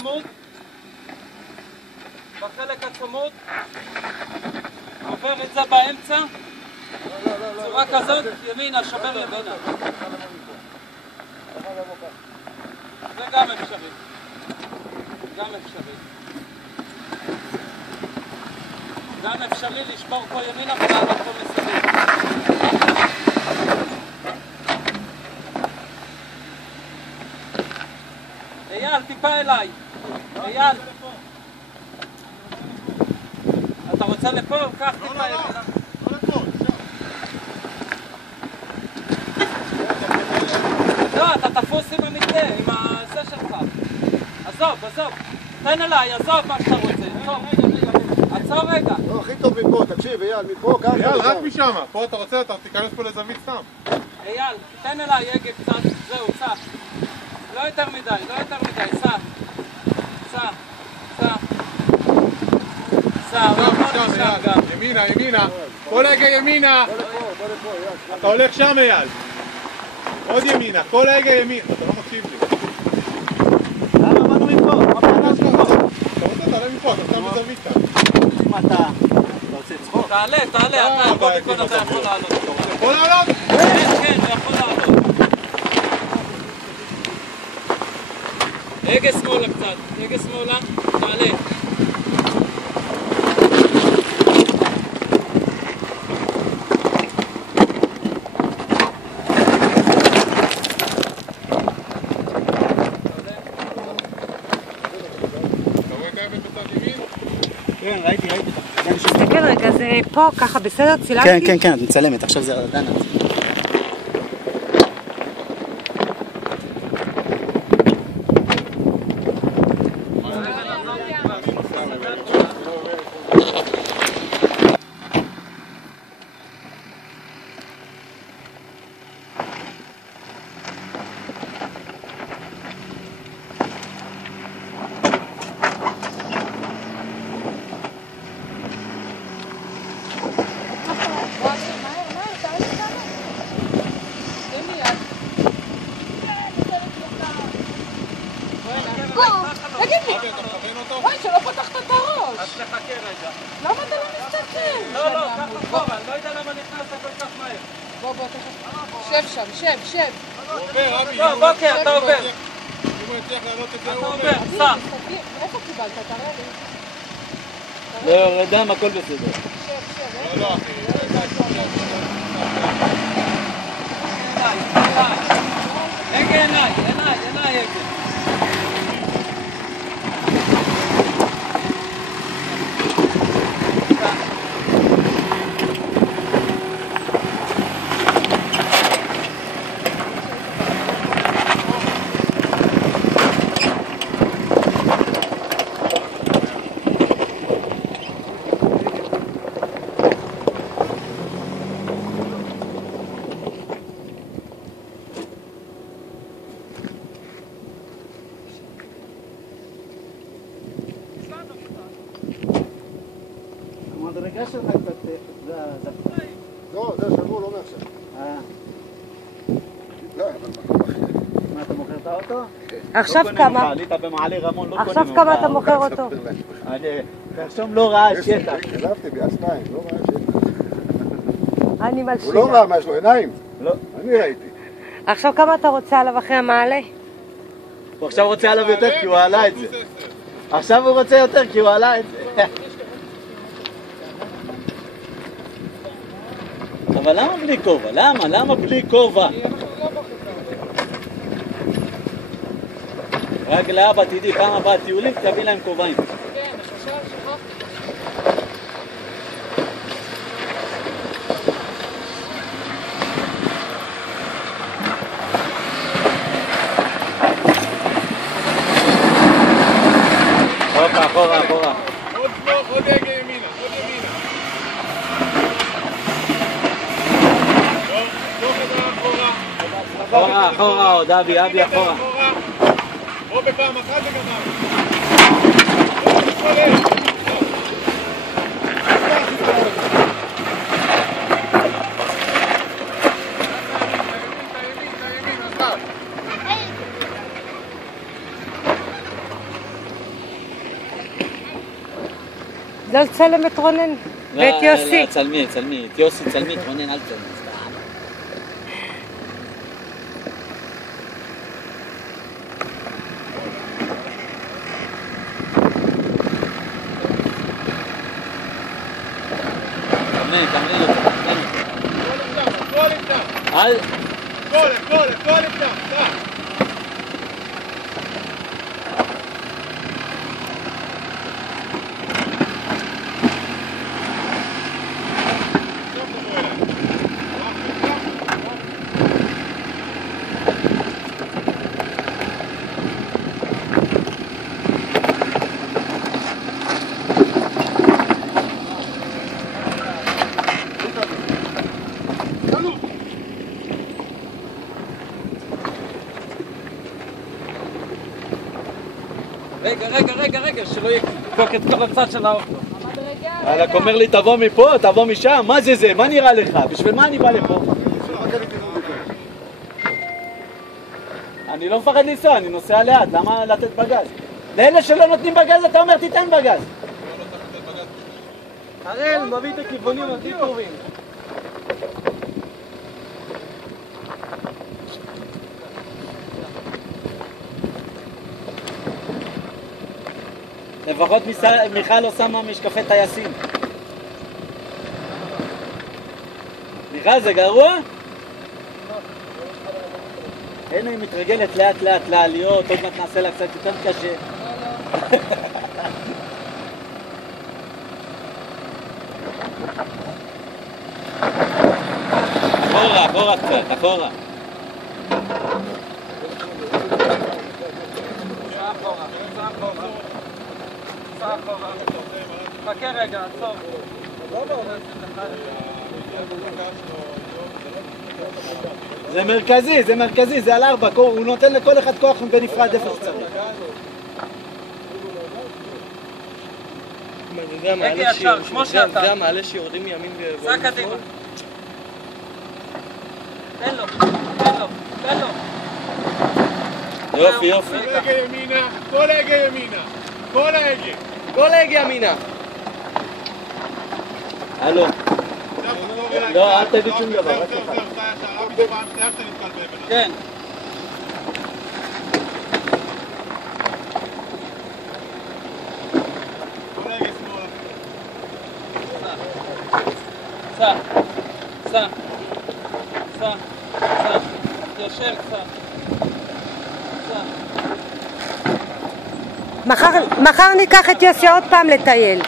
הצמוד, בחלק הצמוד, עובר את זה באמצע, צורה כזאת, ימינה, שובר ימינה. זה גם אפשרי. גם אפשרי. גם אפשרי לשבור פה ימינה ולעלות פה מסביב. אייל, טיפה אליי. אייל. אתה רוצה לפה? קח טיפה ימינה. לא לפה, לא, אתה תפוס עם המתנה, עם הזה שלך. עזוב. תן אליי, עזוב מה שאתה רוצה. עצור רגע. לא, הכי טוב מפה, תקשיב, אייל, מפה ככה. אייל, רק משם. פה אתה רוצה, אתה תיכנס פה לזווית סתם. אייל, תן אליי הגה קצת. זהו, סע. לא יותר מדי, סע. שם, אייל. ימינה. כל הגה ימינה. בוא לפה, אייל. אתה הולך שם, אייל. עוד ימינה. כל הגה ימינה. אתה לא מקשיב לי. למה באנו מפה? אתה רוצה, תעלה מפה, אתה שם בזווית כאן. אם אתה רוצה צחוק? תעלה, אתה בכל אתה יכול לעלות. יכול לעלות? כן, הוא יכול לעלות. הגה שמאלה קצת, תעלה. כן, ראיתי. תסתכל רגע, זה פה ככה בסדר? צילמתי? כן, את מצלמת, עכשיו זה דנה. וואי, שלא פתחת את הראש. אז תחכה רגע. למה אתה לא מסתכל? לא, ככה אחורה, אני לא יודע למה נכנסת כל כך מהר. בוא, תכף. שב. הוא עובר, אבי. טוב, אוקיי, אתה עובר. אם הוא יצליח לעלות את זה, אתה הוא עובר, עובר. סע. איפה קיבלת? תראה לי. לא, ירדם, הכל בסדר. שב. לא, אחי. הגה עיניי, הגה. המדרגה שלך קצת... לא, זה שבור, לא מעכשיו. לא, מה, אתה מוכר את האוטו? עכשיו כמה? עלית במעלה רמון, לא קונה ממך. עכשיו כמה אתה מוכר אותו? תרשום לא ראה שטח. חלפתי ב2, לא ראה שטח. אני מלשינה. הוא לא ראה, מה יש לו עיניים? לא. אני ראיתי. עכשיו כמה אתה רוצה עליו אחרי המעלה? הוא עכשיו רוצה עליו יותר כי הוא עלה את זה. עכשיו הוא רוצה יותר כי הוא עלה את זה. אבל למה בלי כובע? למה בלי כובע? רק לאבא תדעי, פעם הבאה טיולים תביא להם כובעים. כן, עכשיו שכחתי. אחורה. עוד הגה ימינה. אחורה עוד, אבי אחורה. או בפעם אחת וגמרנו. לא מתפלל. לא לצלם את רונן ואת יוסי. צלמי, את יוסי צלמי, את רונן אל צלמי. תמרין אותו. הכל איתם, הכל איתם, רגע, שלא יקפוק את כל הצד של האוטו. אלק אומר לי תבוא מפה, תבוא משם, מה זה? מה נראה לך? בשביל מה אני בא לפה? אני לא מפחד לנסוע, אני נוסע לאט, למה לתת בגז? לאלה שלא נותנים בגז אתה אומר תיתן בגז. הראל מביא את הכיוונים הכי טובים. לפחות מיכל לא שמה משקפי טייסים. מיכל זה גרוע? הנה היא מתרגלת לאט לעליות, עוד מעט נעשה לה קצת יותר קשה. אחורה קצת, אחורה. חכה רגע, עצור. זה מרכזי, זה על 4, הוא נותן לכל אחד כוח בנפרד איפה שצריך. רגע ישר, כמו שאתה. זה המעלה שיורדים מימין סע קדימה. תן לו. יופי. כל ההגה ימינה. כל ההגה ימינה. הלו. לא, אל תגיד שום דבר. כן. סע. יושב קצת. מחר ניקח את יוסי עוד פעם לטייל.